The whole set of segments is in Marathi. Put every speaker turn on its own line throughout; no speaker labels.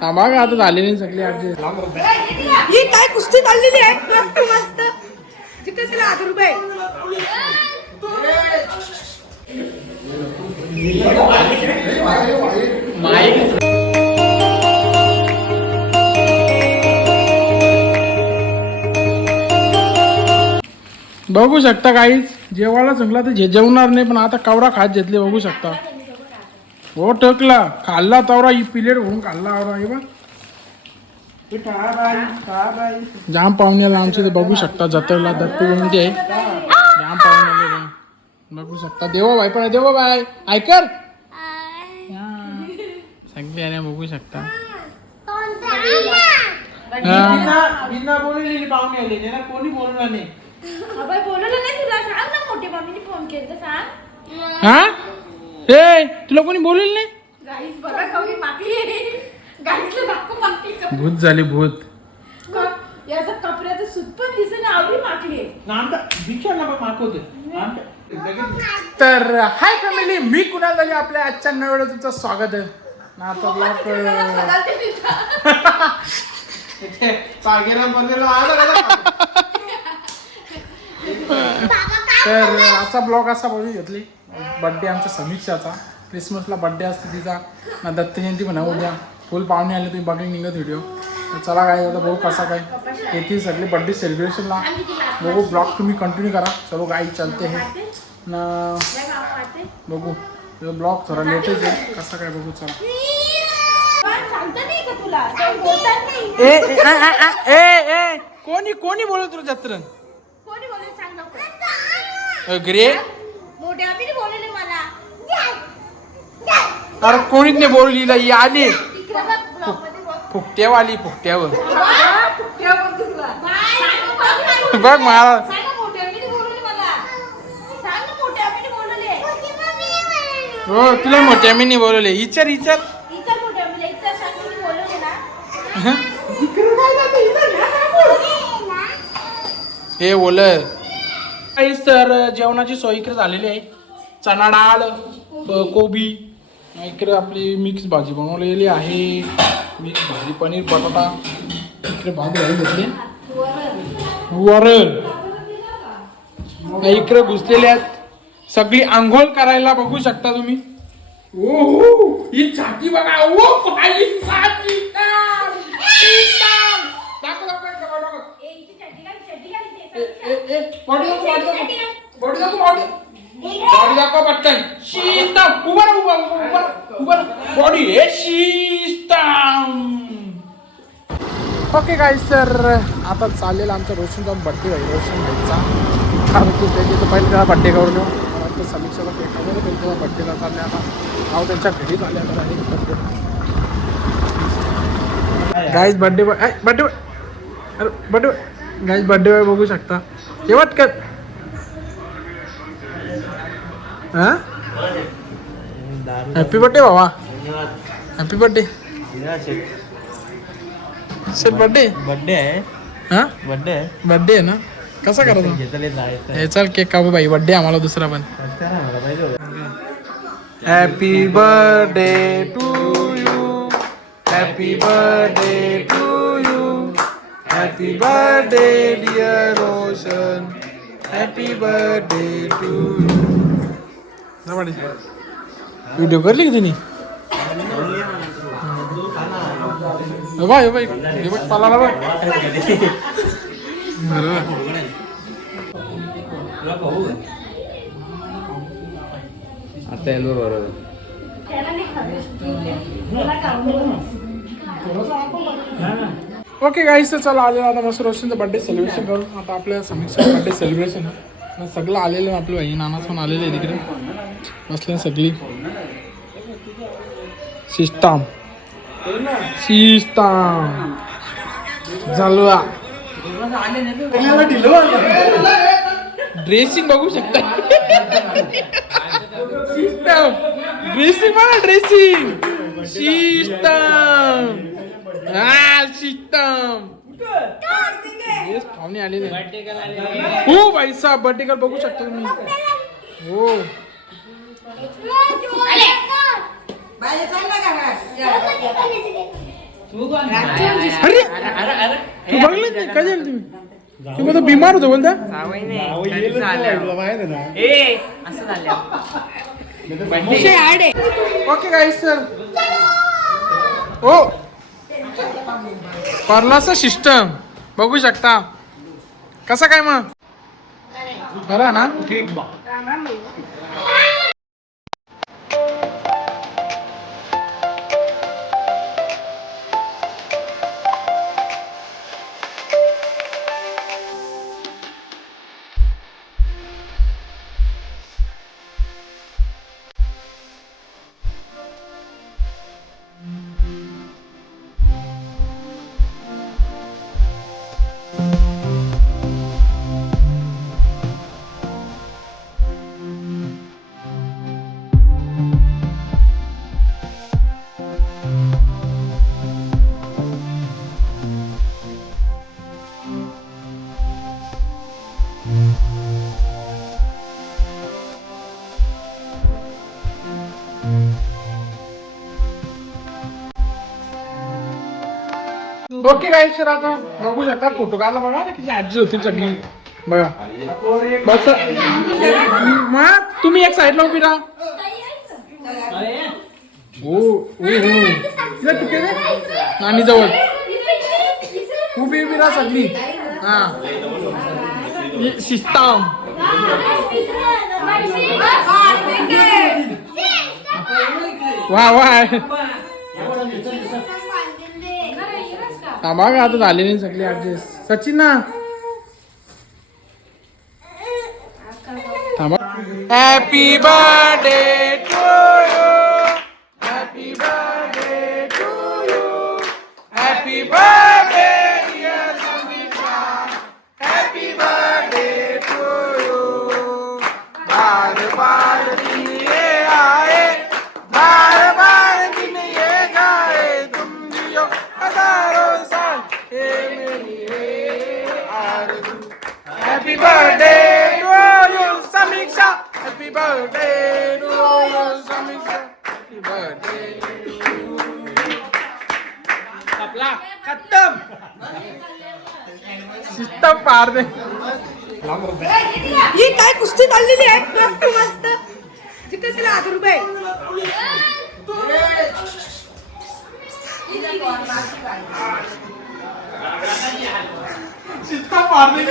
थांबा का आता झाले नाही सगळे
ही काय कुस्ती चाललेली आहे? मस्त मस्त. जिथे तिला हजार रुपये.
बघू शकता काहीच. जेवायला सांगला तर जेवणार नाही पण आता कवरा खात घेतले बघू शकता. हो टकला खाल्ला तवरा ही प्लेट होऊन खाल्ला आवरा हे बघ. जाम पाहुण्याला आमचे ते बघू शकता जत्रेला दत्तू जयंती आहे जाम पाहुण्याला. बघू शकता. देवा बाई पण देवा बाय ऐकर सगळे आणि बघू शकता.
कोणी बोलणार नाही.
अबे बोलवलं नाही तुला? सांग ना मोठ्या मम्मीने फोन केला सांग.
हा? हे तुला कोणी बोलेल नाही?
गाईस बघा कवरी मागली गाईसला दाखव मागली
भूत झाली भूत.
याचा कपड्याचं सूत पण आवडी मागली
तर हाय फॅमिली मी कुणाल झाली आपल्या आजच्या नव्या तुमचं स्वागत आहे. ना आता ब्लॉग
पागेरा बनलेला आला का
तर आजचा ब्लॉग असा बघू घेतली. बड्डे आमच्या समीक्षाचा. क्रिसमसला बड्डे असते तिचा. ना दत्त जयंती म्हणा उद्या. फुल पाहुणे आले तुम्ही बघले निघत व्हिडिओ चला काय आता बघू कसा काय. येतील सगळे बड्डे सेलिब्रेशनला बघू ब्लॉग तुम्ही कंटिन्यू करा. चलो गाई चालते आहे ना बघू. ब्लॉग थोडा लेटच आहे. कसा काय बघू चला. ए कोणी कोणी बोलत तुला जत्रण
कोणी बोलले सांग लवकर
ग्रे
मोठ्या आम्ही बोलले मला.
अरे कोणीच नाही बोलली ही आली. फुकट्यावर. आली फुकट्यावर
बघ
मला. हो तुला मोठ्या मी बोलवले. इचार इचार. हे ओल. काहीच तर जेवणाची सोय इकडे झालेली आहे. चणा डाळ कोबी. इकडे आपली मिक्स भाजी बनवलेली आहे. मिक्स भाजी पनीर बटाटा. इकडे भाजी घालून घेतली वरण. इकडे घुसलेले आहेत. सगळी आंघोळ करायला बघू शकता तुम्ही. ओ हो, ही छाती बघा. ओ बाई, छाती टाक, टाक. दाखव, दाखव, दाखव, दाखव.
ए, इथे चड्डी घाल, चड्डी घाल इथे.
ए, ए, ए, बॉडी दाखव, बॉडी दाखव. बॉडी दाखव, बॉडी. बॉडी दाखव पटकन. शीतम उभा राहा, उभा उभा उभा राहा, उभा राहा. बॉडी हे शीतम. ओके काय सर आता चालेल आमचा रोशनचा बड्डे होईल रोशन भाईचा. कारण की त्याची तर पहिले त्याला बड्डे करून देऊ. मला वाटतं समीक्षाला केक वगैरे पहिले त्याला बड्डेला चालले आता. अहो त्यांच्या घरी चालले आता आहे गाईज बड्डे बड्डे अरे बड्डे गाईज बड्डे बॉय बघू शकता. शेवट कर हा? हॅपी बर्थडे बाबा हॅपी बर्थडे शेट बर्थडे
बर्थडे आहे.
हा?
बर्थडे आहे.
बर्थडे आहे ना? कसा करायचा हे चल केक कापू बाई. बर्थडे आम्हाला दुसरा पण. Happy birthday to you happy birthday to happy birthday dear Roshan happy birthday to you video करली का तिने हे बाय हे बाय हे बघ पाला बघ बरोबर
आता येलो बरोबर
त्याला नाही खावे. तुला खाऊ.
ओके गाईस तर चला आलेलं आता मस्त रोशनचं बर्थडे सेलिब्रेशन करू. आता आपल्या समीक्षा बर्थडे सेलिब्रेशन आहे. मग सगळं आलेलं आहे आपलं. भाई नानाच पण आलेलं आहे तिकडे बसले सगळी. सिस्टम. सिस्टम. जलवा ड्रेसिंग बघू शकता. ड्रेसिंग मला ड्रेसिंग सिस्टम हा सिस्टम येस पाहुणे आलेले हो भाई साहेब बर्थडे कर बघू शकता तुम्ही. हो.
अरे,
तू बघलं नाही? काय झालं तुम्ही? तू आता बिमार होतो बोलता? ओके काय सर हो परलाचा सिस्टम बघू शकता. कसं काय मग? बरं ना? ठीक ओके काय सर आता? बघू शकता फोटो काढला बघा ना किती आजी होती सगळी. बघा. बस. मग तुम्ही एक साईडला उभी राहा. हो हो हो. आणि जवळ. उभी उभी राहा सगळी. हा. शिस्ताम. वा वा. थांबा का आता झाले नाही सगळे ऍडजस्ट सचिन ना. थांबा. Happy birthday to happy birthday to you Samiksha happy birthday to you Samiksha happy birthday कपला खत्म सिस्टम पार दे
ही काय कुस्ती चाललेली आहे? मस्त मस्त. जिथे तिला हजार रुपये
सिस्टम पार दे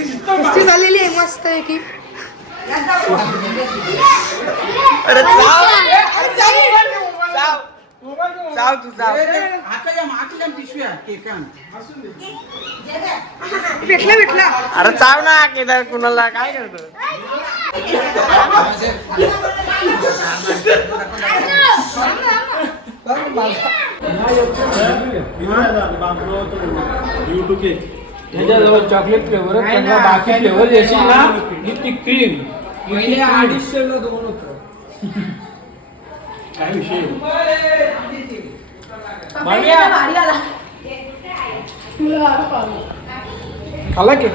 कुस्ती चाललेली आहे मस्त आहे की. भेटला भेटला.
अरे चाव ना केदार कुणाला काय करतो?
त्याच्याजवळ चॉकलेट फ्लेवर त्यांना बाकी फ्लेवर येशील ना ही क्रीम पहिले दोन होत. काय विषय?
खाला के?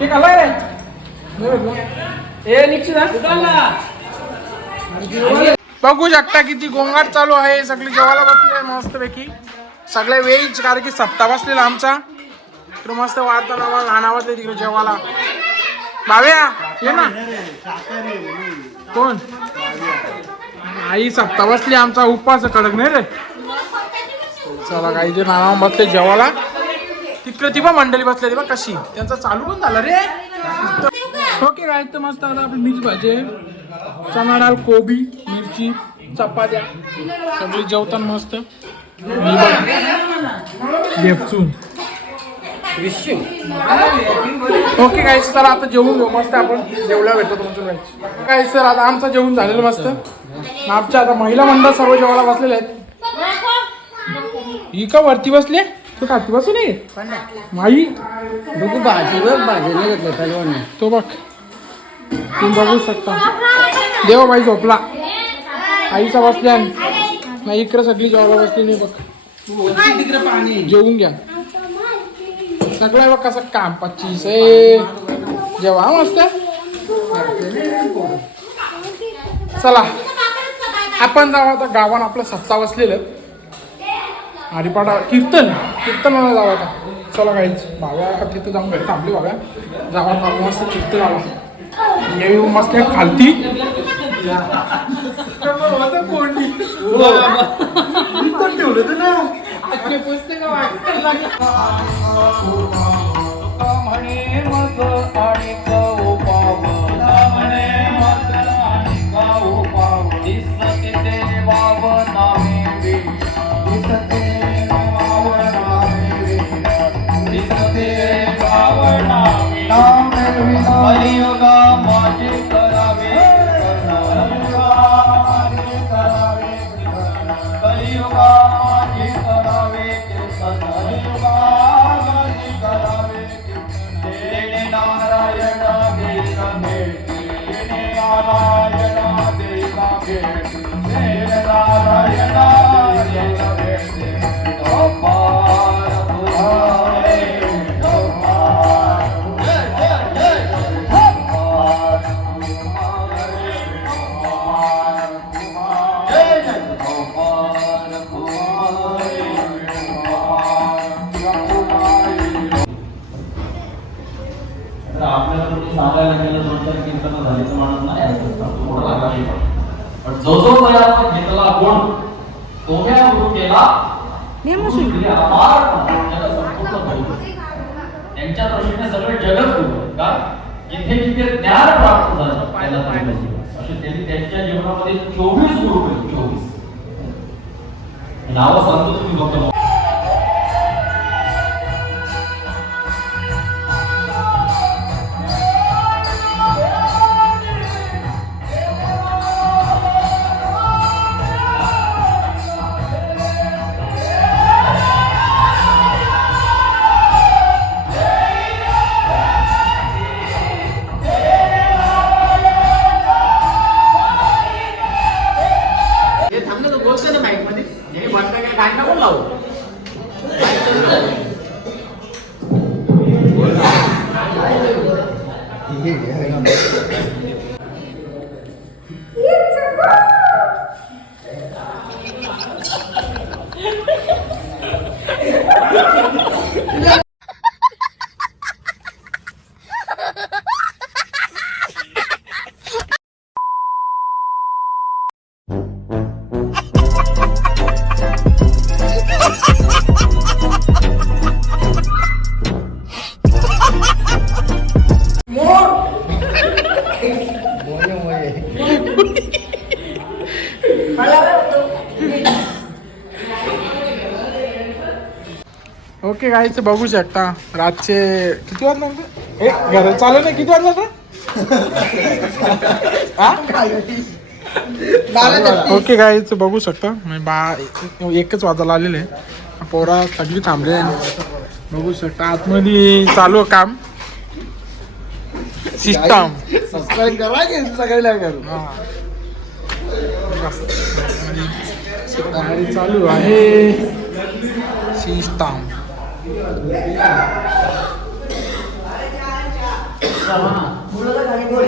ते खाला रे.
ए निश्चित
बघू शकता किती गोंगाट चालू आहे. सगळी जेवायला बसले मस्त पैकी सगळे वेज कारण की सप्ताह बसलेला आमचा. तर मस्त वाढताना आम्हाला लहान आवडते तिकडे जेवायला. भाव्या ये ना. कोण? आई सप्ता बसली आमचा उपवास कडक नाही रे. चला काही जे नाना बसले जेवायला. तिकडे ती पण मंडळी बसले बघ कशी. त्यांचा चालू पण झाला रे. ओके काय तर मस्त आता आपली मिरची भाजी चणा डाळ कोबी मिरची चपात्या. सगळी जेवताना मस्त. ओके काय सर आता जेवून घेऊ. मस्त आपण जेवल्या भेटतो तुमचं काय काय सर आता आमचं जेवण झालेलं मस्त. आमच्या आता महिला मंडळ सर्व जेवायला बसलेले आहेत. ही का वरती बसली तू खाती बसू नये. माई.
बघू भाजी बघ भाजी नाही घेतलं पहिलवान
तो बघ. तुम्ही बघू शकता. देवा बाई झोपला. आईचा बसल्या. नाही इकडे सगळी जेवायला बसली नाही बघ.
तिकडे पाणी.
जेवून घ्या. सगळं बघ कसं काम पच्चीस आहे जेवा मस्त चला आपण जाऊ आता गावात आपलं सत्ता बसलेलं हरिपाडा कीर्तन. कीर्तनाला जाऊ आता. चला काहीच भाव्या आता तिथं जाऊन घरी थांबली भाव्या. जावा थांबू मस्त कीर्तन आला. येऊ मस्त खालती.
म्हणे मग आणि गहू पाव म्हणे कलियुगा माझे करावे. कलियुगा माझे करावे. कलियुगा देला भेटी
जिथे जिथे ज्ञान प्राप्त झालं त्याला पाहिजे असे त्यांनी त्यांच्या जीवनामध्ये चोवीस गुरु चोवीस. नावं सांगतो तुम्ही फक्त. Moyo moyo. Malah.
ओके गाईच बघू शकता रातचे किती? ए घर चालू नाही किती? हा? ओके गाईच बघू शकता बा एकच वाजायला आलेले. पोरा सगळी थांबले आहे. बघू शकता आतमध्ये चालू आहे काम सिस्टम
सबस्क्राईब करा की सगळ्याला करू
गाडी चालू आहे सिस्टम 올라가는 거.